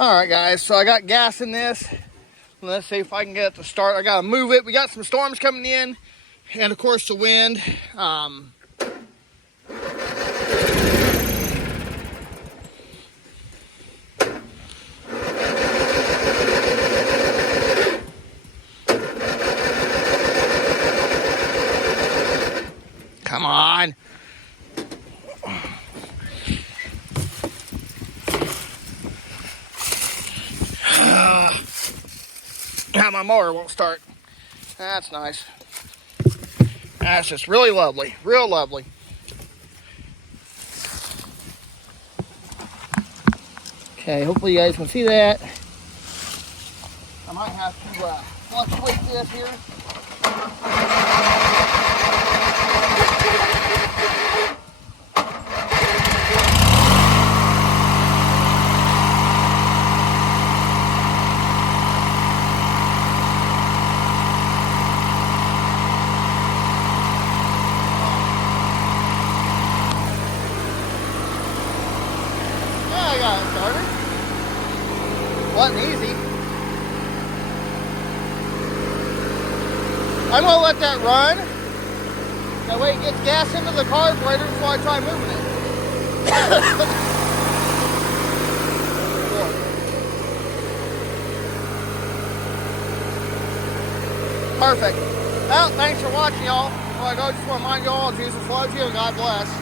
All right, guys, so I got gas in this. Let's see if I can get it to start. I gotta move it. We got some storms coming in, and of course the wind. Come on. Now my mower won't start. That's nice. That's just really lovely, real lovely. Okay, hopefully you guys can see that. I might have to fluctuate this here. I got it started. Wasn't easy. I'm gonna let that run. That way it gets gas into the carburetor before I try moving it. Perfect. Well, thanks for watching, y'all. Before I go, just want to remind you all, Jesus loves you and God bless.